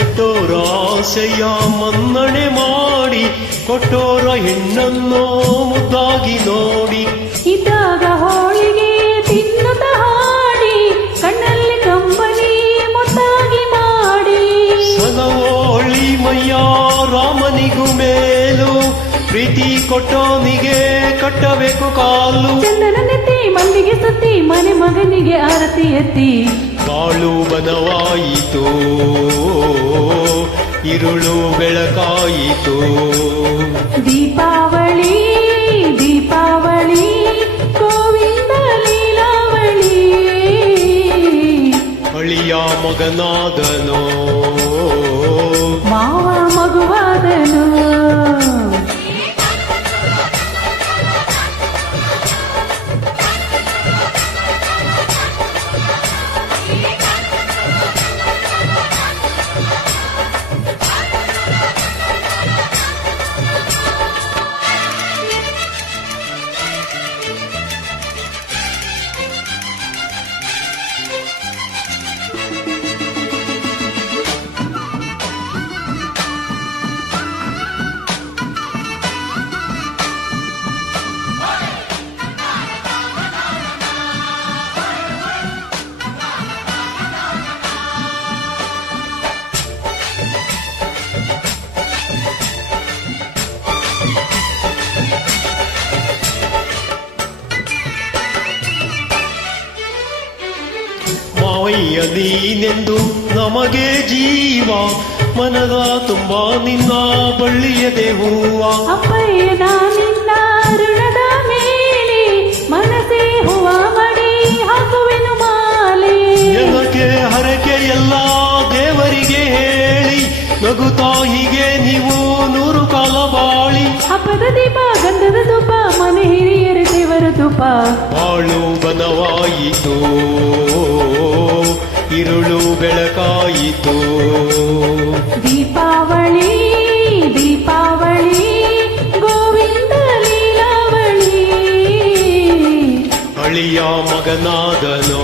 ಹೆತ್ತೋರ ಆಸೆಯ ಮನ್ನಣೆ ಮಾಡಿ ಕೊಟ್ಟೋರ ಹೆಣ್ಣನ್ನೋ ಮುದ್ದಾಗಿ ನೋಡಿ. ಇದ್ದಾಗ ಹೋಳಿಗೆ ತಿನ್ನದ ಹಾಡಿ ಕಣ್ಣಲ್ಲಿ ಕಂಬನಿ ಮುದ್ದಾಗಿ ಮಾಡಿ. ಸದವೋಳಿ ಮಯ್ಯ ರಾಮನಿಗೂ ಮೇಲು ಪ್ರೀತಿ ಕೊಟ್ಟೋನಿಗೆ ಕಟ್ಟಬೇಕು ಕಾಲು. ಚಂದನನೆತ್ತಿ ಮಲ್ಲಿಗೆ ಸುತ್ತಿ ಮನೆ ಮಗನಿಗೆ ಆರತಿ ಎತ್ತಿ. ಬಾಳು ಬನವಾಯಿತು ಇರುಳು ಬೆಳಕಾಯಿತು. ದೀಪಾವಳಿ ದೀಪಾವಳಿ ಗೋವಿಂದ ಲೀಲಾವಳಿ. ಅಳಿಯ ಮಗನಾದನೋ. ಮಾವ ಮಗುವಾದನು. ಮಾವಯ್ಯ ನೀನೆಂದು ನಮಗೆ ಜೀವ ಮನದ ತುಂಬ ನಿನ್ನ ಬಳ್ಳಿಯ ಹೂವ ಅಪ್ಪಯ್ಯನ ನಿನ್ನ ಋಣದ ಮೇಲೆ ಮನಸೇ ಹೂವ ಮಡಿ ಹಾಕುವೆನು ಮಾಲೆ. ಜನಕ್ಕೆ ಹರಕೆ ಎಲ್ಲ ದೇವರಿಗೆ ಹೇಳಿ ನಗುತ್ತಾ ಹೀಗೆ ನೀವು ನೂರು ಕಾಲ ಬಾಳಿ. ಹಬ್ಬದ ದೀಪ ಗಂಧದ ತುಪ್ಪ ಮನೆ ಹಿರಿಯರ ದೇವರ ತುಪ್ಪ ಬಾಳು ಬನವಾಯಿತು ಇರುಳು ಬೆಳಕಾಯಿತು. ದೀಪಾವಳಿ ದೀಪಾವಳಿ ಗೋವಿಂದ ಲೀಲಾವಳಿ. ಅಳಿಯ ಮಗನಾದನೋ.